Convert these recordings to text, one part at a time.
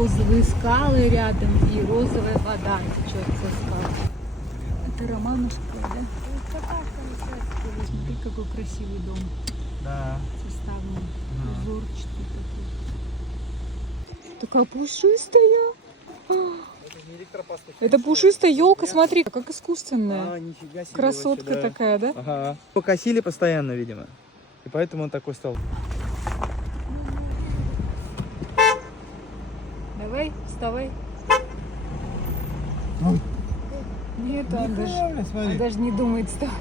розовые скалы рядом и розовая вода течет со скал. Это Романушка, да? Смотри, какой красивый дом. Да. Составный, узорчатый такой. Такая пушистая. Это пушистая елка, смотри, как искусственная. Нифига себе. Красотка вообще, да. такая, да? Ага. Покосили постоянно, видимо. И поэтому он такой стал. Давай, вставай. Ой. Нет, Прикольно, смотри. он даже не думает вставать.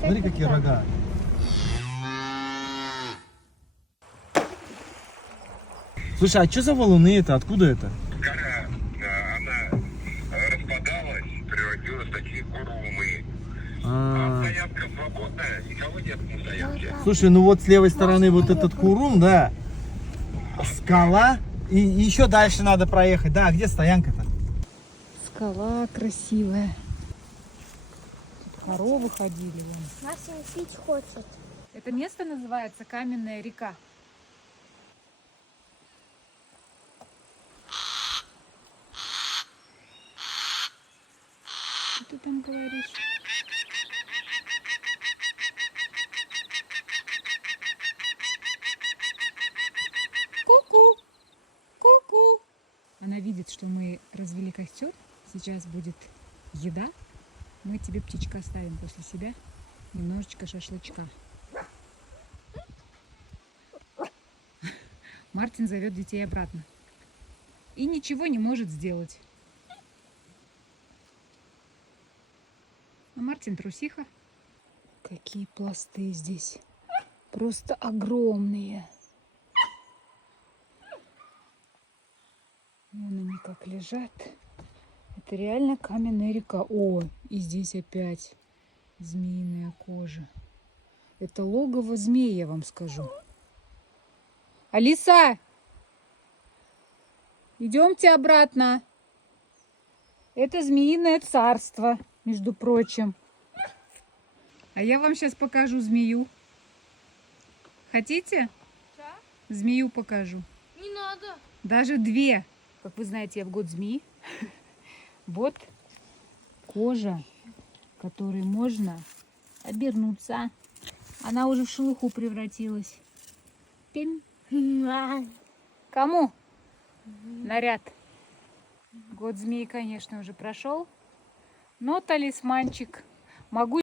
Смотри, какие рога. Слушай, а что за валуны это? Откуда это? Гора, она распадалась, превратилась в такие курумы. А стоянка свободная, никого нет на стоянке. Слушай, ну вот с левой стороны вот этот курум, да, скала, и еще дальше надо проехать. Да, где стоянка-то? Скала красивая. Тут коровы ходили вон. Настя пить хочет. Это место называется Каменная река. Что ты там говоришь? Ку-ку! Ку-ку! Она видит, что мы развели костер. Сейчас будет еда. Мы тебе, птичка, оставим после себя немножечко шашлычка. Мартин зовет детей обратно. И ничего не может сделать. А Мартин трусиха. Какие пласты здесь. Просто огромные. Вон они как лежат. Это реально каменная река. О, и здесь опять змеиная кожа. Это логово змеи, я вам скажу. Алиса! Идемте обратно. Это змеиное царство, между прочим. А я вам сейчас покажу змею. Хотите? Да? Змею покажу. Не надо. Даже две. Как вы знаете, я в год змеи. Вот кожа, которой можно обернуться. Она уже в шелуху превратилась. Пим. Кому? Наряд. Год змеи, конечно, уже прошел. Но талисманчик. Могу